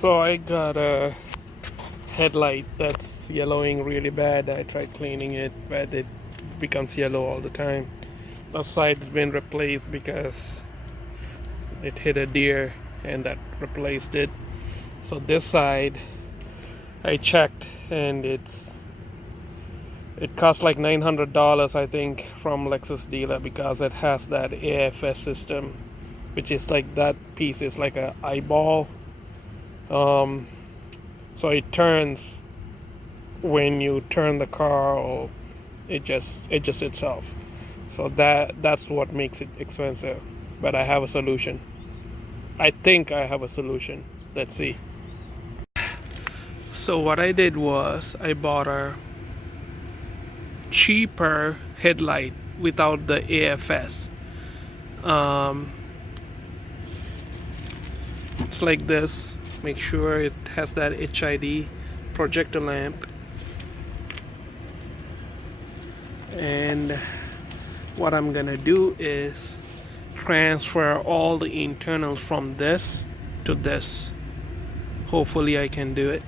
So I got a headlight that's yellowing really bad. I tried cleaning it, but it becomes yellow all the time. The side's been replaced because it hit a deer and that replaced it. So this side I checked and it costs like $900 I think from Lexus dealer because it has that AFS system, which is like that piece is like a eyeball. So it turns when you turn the car, or it just itself. So that's what makes it expensive. But I have a solution. I think I have a solution. Let's see. So what I did was I bought a cheaper headlight without the AFS. It's like this. Make sure it has that HID projector lamp. And what I'm gonna do is transfer all the internals from this to this. Hopefully I can do it.